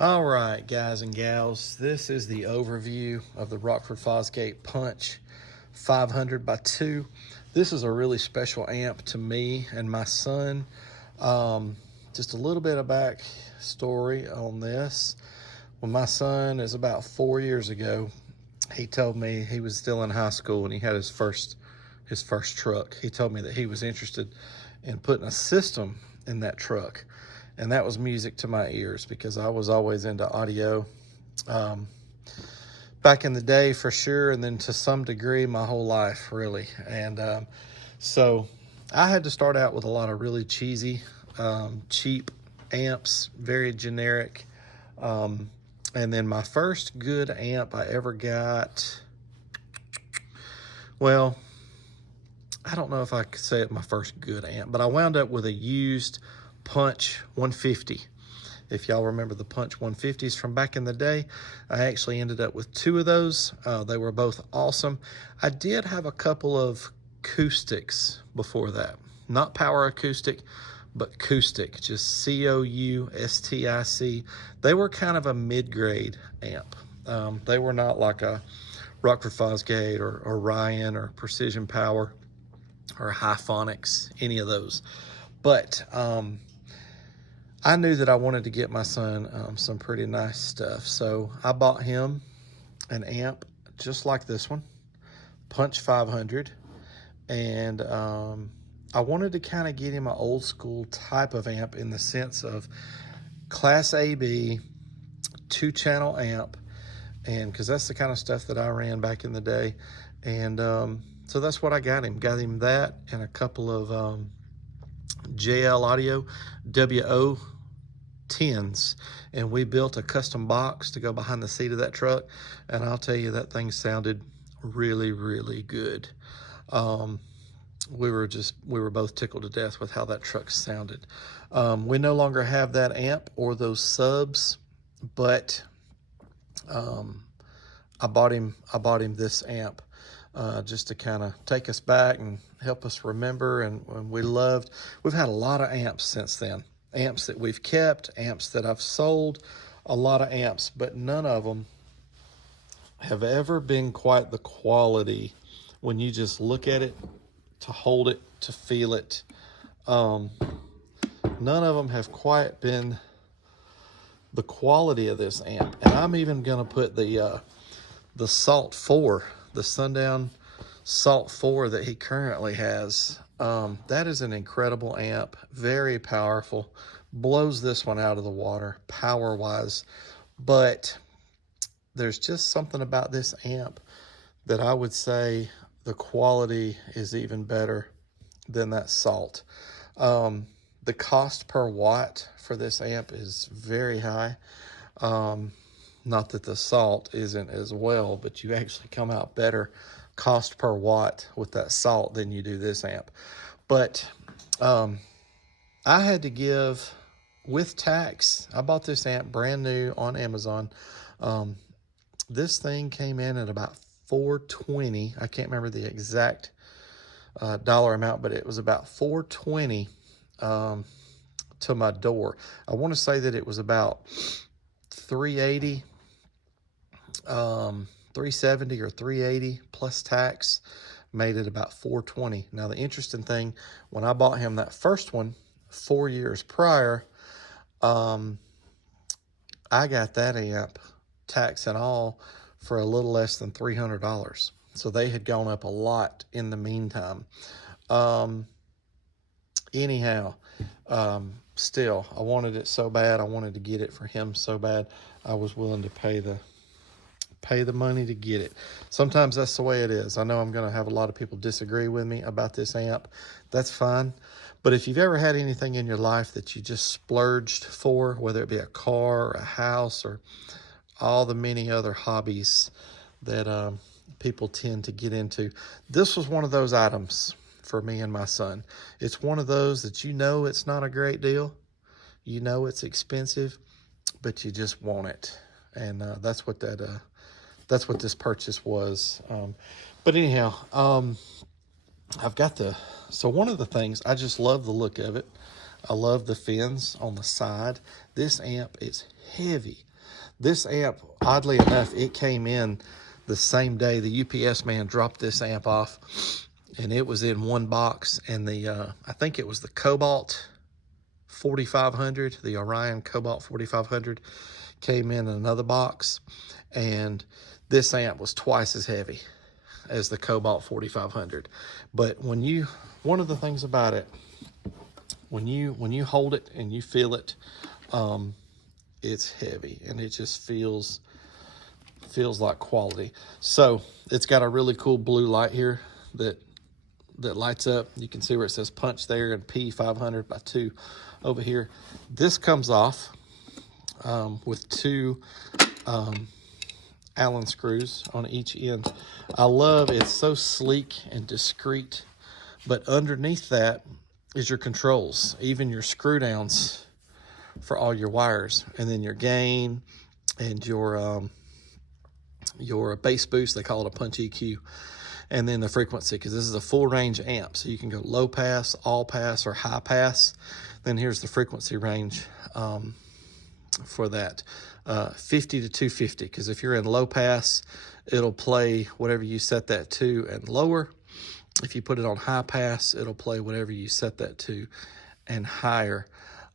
All right, guys and gals, this is the overview of the Rockford Fosgate Punch 500x2. This is a really special amp to me and my son. Just a little bit of back story on this. When my son is about 4 years ago, he told me he was still in high school and he had his first truck. He told me that he was interested in putting a system in that truck. And that was music to my ears because I was always into audio back in the day for sure, and then to some degree my whole life really. And so I had to start out with a lot of really cheesy, cheap amps, very generic. And then my first good amp I ever got, well, I don't know if I could say it my first good amp, but I wound up with a used Punch 150. If y'all remember the Punch 150s from back in the day, I actually ended up with two of those. They were both awesome. I did have a couple of acoustics before that. Not power acoustic, but acoustic, just C-O-U-S-T-I-C. They were kind of a mid-grade amp. They were not like a Rockford Fosgate or Ryan or Precision Power or Hiphonics, any of those. But I knew that I wanted to get my son some pretty nice stuff. So I bought him an amp just like this one, Punch 500. And I wanted to kind of get him an old school type of amp in the sense of Class AB, 2-channel amp. And because that's the kind of stuff that I ran back in the day. And so that's what I got him. Got him that and a couple of JL Audio WO10s, and we built a custom box to go behind the seat of that truck, and I'll tell you that thing sounded really, really good. We were both tickled to death with how that truck sounded. We no longer have that amp or those subs, but I bought him this amp just to kind of take us back and help us remember. And we've had a lot of amps since then. Amps that we've kept, amps that I've sold, a lot of amps, but none of them have ever been quite the quality when you just look at it, to hold it, to feel it. None of them have quite been the quality of this amp. And I'm even gonna put the Salt 4, the Sundown Salt 4 that he currently has. That is an incredible amp, very powerful, blows this one out of the water power wise, but there's just something about this amp that I would say the quality is even better than that Salt. The cost per watt for this amp is very high. Not that the Salt isn't as well, but you actually come out better cost per watt with that Salt than you do this amp. But I had to give, with tax, I bought this amp brand new on Amazon. This thing came in at about $420. I can't remember the exact dollar amount, but it was about $420 to my door. I want to say that it was about $380, $370 or $380 plus tax, made it about $420. Now the interesting thing, when I bought him that first one 4 years prior, I got that amp, tax and all, for a little less than $300. So they had gone up a lot in the meantime. Anyhow, still, I wanted it so bad. I wanted to get it for him so bad. I was willing to pay the money to get it. Sometimes that's the way it is. I know I'm going to have a lot of people disagree with me about this amp. That's fine. But if you've ever had anything in your life that you just splurged for, whether it be a car or a house or all the many other hobbies that people tend to get into, this was one of those items for me and my son. It's one of those that you know it's not a great deal. You know it's expensive, but you just want it. And that's what this purchase was. But anyhow, I've got so one of the things, I just love the look of it. I love the fins on the side. This amp is heavy. This amp, oddly enough, it came in the same day. The UPS man dropped this amp off, and it was in one box. And the I think it was the Cobalt 4500, the Orion Cobalt 4500, came in another box. And this amp was twice as heavy as the Cobalt 4500. But one of the things about it, when you hold it and you feel it, it's heavy, and it just feels like quality. So it's got a really cool blue light here that lights up. You can see where it says punch there, and P500X2 over here. This comes off with two Allen screws on each end. I love it's so sleek and discreet, but underneath that is your controls, even your screw downs for all your wires, and then your gain and your bass boost. They call it a punch EQ, and then the frequency, because this is a full range amp, so you can go low pass, all pass, or high pass. Then here's the frequency range for that, 50 to 250, because if you're in low pass, it'll play whatever you set that to and lower. If you put it on high pass, it'll play whatever you set that to and higher.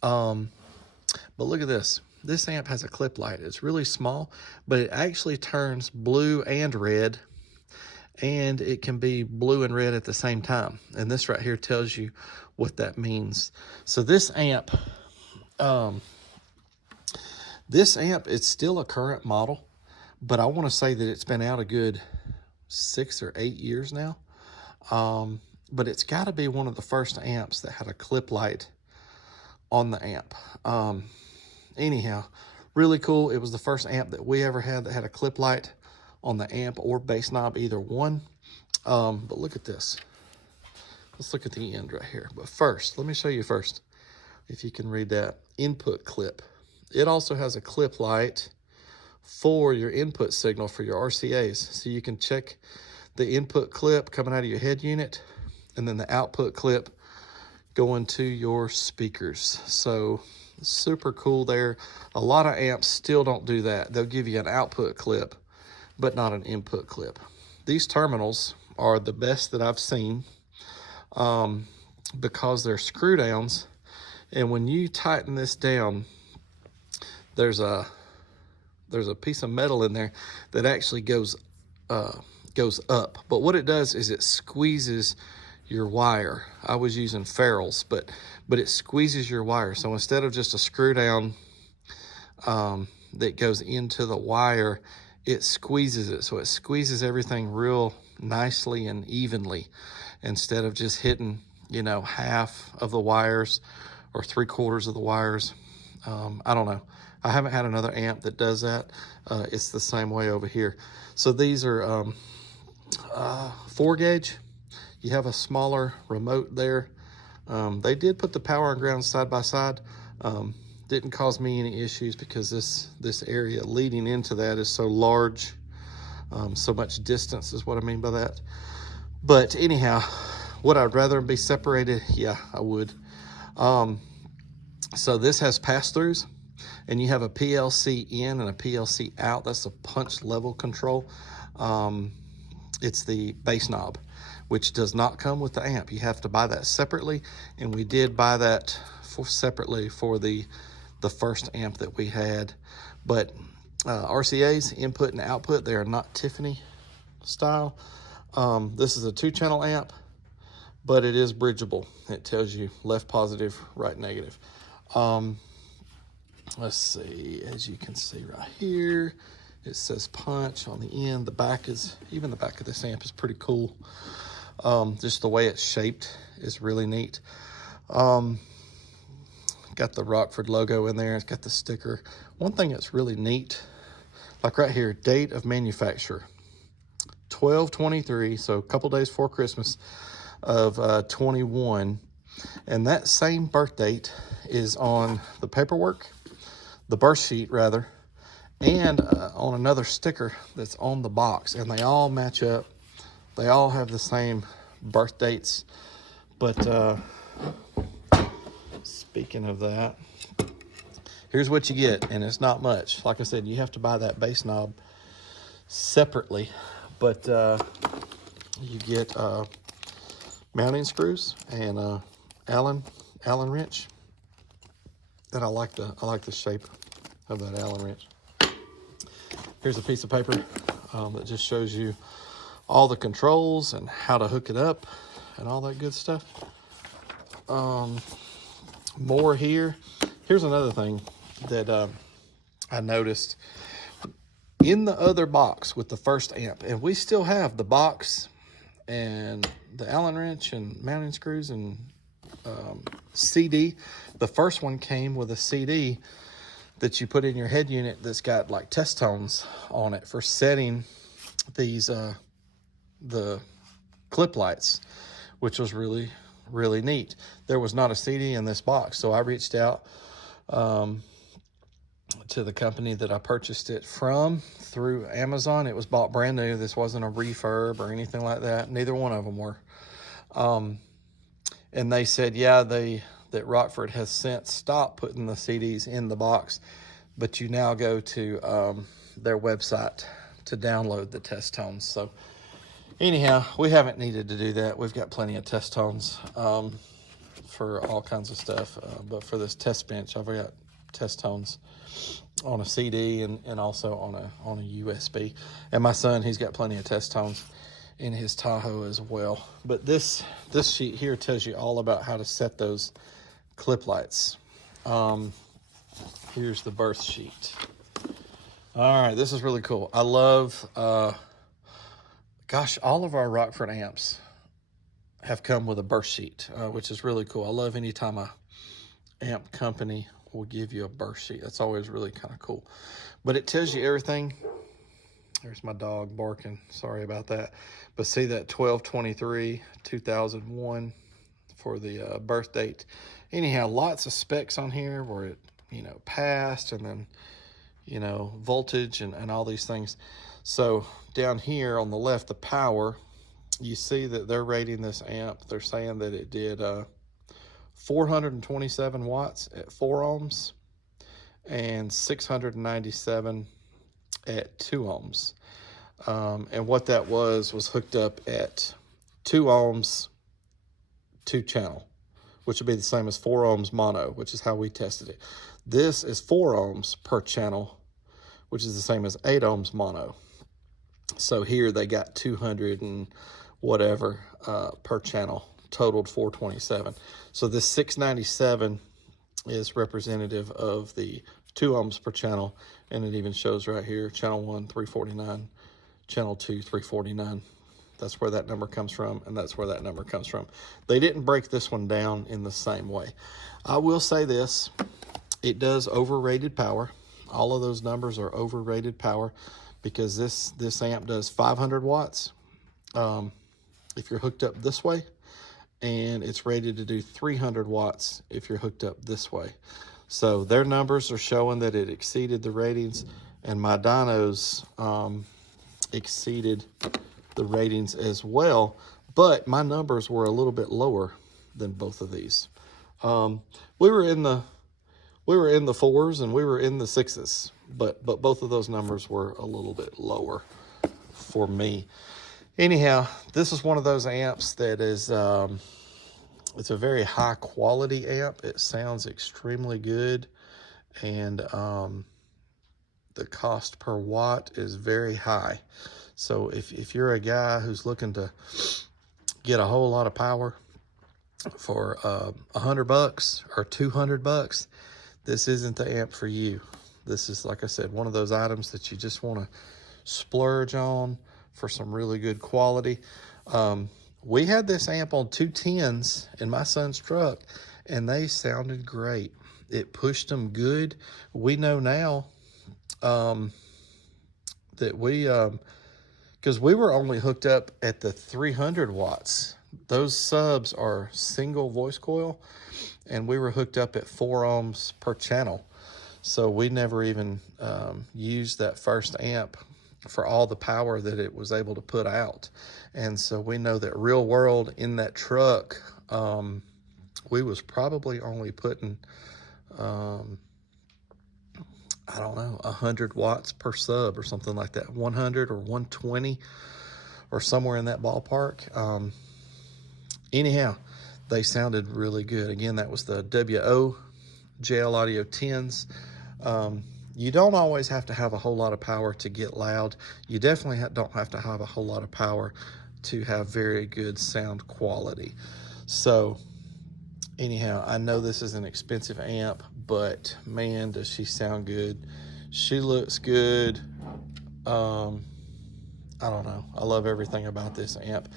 But look at this. This amp has a clip light. It's really small, but it actually turns blue and red, and it can be blue and red at the same time. And this right here tells you what that means. So this amp, it's still a current model, but I want to say that it's been out a good 6 or 8 years now. But it's got to be one of the first amps that had a clip light on the amp. Anyhow, really cool. It was the first amp that we ever had that had a clip light on the amp or bass knob, either one. But look at this. Let's look at the end right here. But first, let me show you first, if you can read that, input clip. It also has a clip light for your input signal for your RCAs. So you can check the input clip coming out of your head unit, and then the output clip going to your speakers. So super cool there. A lot of amps still don't do that. They'll give you an output clip, but not an input clip. These terminals are the best that I've seen because they're screw downs. And when you tighten this down, there's a piece of metal in there that actually goes up. But what it does is it squeezes your wire. I was using ferrules, but it squeezes your wire. So instead of just a screw down that goes into the wire, it squeezes it. So it squeezes everything real nicely and evenly, instead of just hitting, half of the wires or 3/4 of the wires. I don't know. I haven't had another amp that does that. It's the same way over here. So these are 4 gauge. You have a smaller remote there. They did put the power and ground side by side. Didn't cause me any issues because this area leading into that is so large. So much distance is what I mean by that. But anyhow, would I rather them be separated? Yeah, I would. So this has pass-throughs, and you have a PLC in and a PLC out. That's a punch level control. It's the bass knob, which does not come with the amp. You have to buy that separately, and we did buy that separately for the first amp that we had. But RCAs, input and output, they are not Tiffany style. This is a 2-channel amp, but it is bridgeable. It tells you left positive, right negative. Let's see, as you can see right here, it says punch on the end. The back is, even the back of this amp is pretty cool. Just the way it's shaped is really neat. Got the Rockford logo in there. It's got the sticker. One thing that's really neat, like right here, date of manufacture, 12/23, so a couple days before Christmas of 21. And that same birth date is on the paperwork, the birth sheet rather, and on another sticker that's on the box, and they all match up. They all have the same birth dates. But speaking of that, here's what you get, and it's not much. Like I said, you have to buy that base knob separately, but you get mounting screws and Allen wrench. And I like the shape of that Allen wrench. Here's a piece of paper that just shows you all the controls and how to hook it up and all that good stuff. More here. Here's another thing that I noticed in the other box with the first amp, and we still have the box and the Allen wrench and mounting screws and CD. The first one came with a CD that you put in your head unit that's got like test tones on it for setting these the clip lights, which was really neat. There was not a CD in this box, so I reached out to the company that I purchased it from through Amazon. It was bought brand new. This wasn't a refurb or anything like that. Neither one of them were. And they said, yeah, that Rockford has since stopped putting the CDs in the box, but you now go to their website to download the test tones. So anyhow, we haven't needed to do that. We've got plenty of test tones for all kinds of stuff. But for this test bench, I've got test tones on a CD and also on a USB. And my son, he's got plenty of test tones in his Tahoe as well. But this sheet here tells you all about how to set those clip lights. Here's the birth sheet. All right, this is really cool. I love, gosh, all of our Rockford amps have come with a birth sheet, which is really cool. I love anytime a amp company will give you a birth sheet. That's always really kind of cool. But it tells you everything. There's my dog barking. Sorry about that. But see that 12/23/2001 for the birth date. Anyhow, lots of specs on here where it, passed, and then, voltage and all these things. So down here on the left, the power, you see that they're rating this amp. They're saying that it did 427 watts at 4 ohms and 697 at 2 ohms. And what that was hooked up at 2 ohms, 2 channel, which would be the same as 4 ohms mono, which is how we tested it. This is 4 ohms per channel, which is the same as 8 ohms mono. So here they got 200 and whatever per channel, totaled 427. So this 697 is representative of the 2 ohms per channel, and it even shows right here, channel 1, 349, channel 2, 349. That's where that number comes from, and that's where that number comes from. They didn't break this one down in the same way. I will say this, it does overrated power. All of those numbers are overrated power because this amp does 500 watts if you're hooked up this way, and it's rated to do 300 watts if you're hooked up this way. So their numbers are showing that it exceeded the ratings, and my dynos exceeded the ratings as well, but my numbers were a little bit lower than both of these. We were in the 4s and we were in the 6s, but both of those numbers were a little bit lower for me. Anyhow, this is one of those amps that is it's a very high quality amp. It sounds extremely good, and the cost per watt is very high. So if you're a guy who's looking to get a whole lot of power for $100 or $200, this isn't the amp for you. This is, like I said, one of those items that you just want to splurge on for some really good quality. We had this amp on 210s in my son's truck, and they sounded great. It pushed them good. We know now that we, because we were only hooked up at the 300 watts. Those subs are single voice coil, and we were hooked up at 4 ohms per channel. So we never even used that first amp for all the power that it was able to put out. And so we know that real world in that truck, we was probably only putting I don't know, 100 watts per sub or something like that, 100 or 120 or somewhere in that ballpark. Anyhow, they sounded really good. Again, that was the WO JL Audio 10s. You don't always have to have a whole lot of power to get loud. You definitely don't have to have a whole lot of power to have very good sound quality. So anyhow, I know this is an expensive amp, but man, does she sound good. She looks good. I don't know. I love everything about this amp.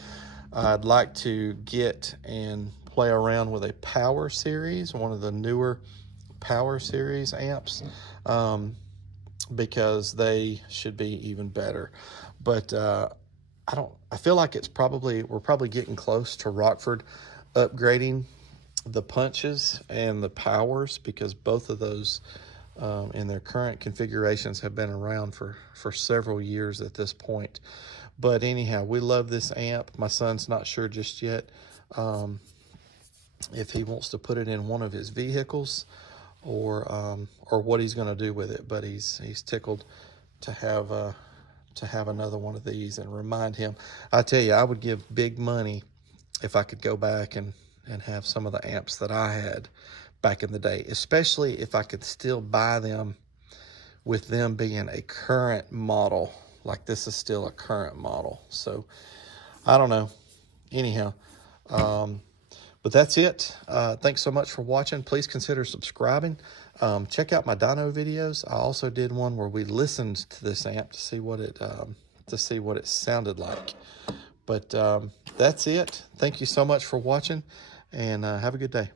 I'd like to get and play around with a Power Series, one of the newer Power Series amps, because they should be even better. But I feel like we're probably getting close to Rockford upgrading the punches and the powers, because both of those in their current configurations have been around for several years at this point. But anyhow, we love this amp. My son's not sure just yet if he wants to put it in one of his vehicles or what he's going to do with it. But he's tickled to have another one of these and remind him. I tell you, I would give big money if I could go back and have some of the amps that I had back in the day, especially if I could still buy them with them being a current model. Like this is still a current model. So I don't know. Anyhow, but that's it. Thanks so much for watching. Please consider subscribing. Check out my dyno videos. I also did one where we listened to this amp to see what it sounded like. But that's it. Thank you so much for watching, and have a good day.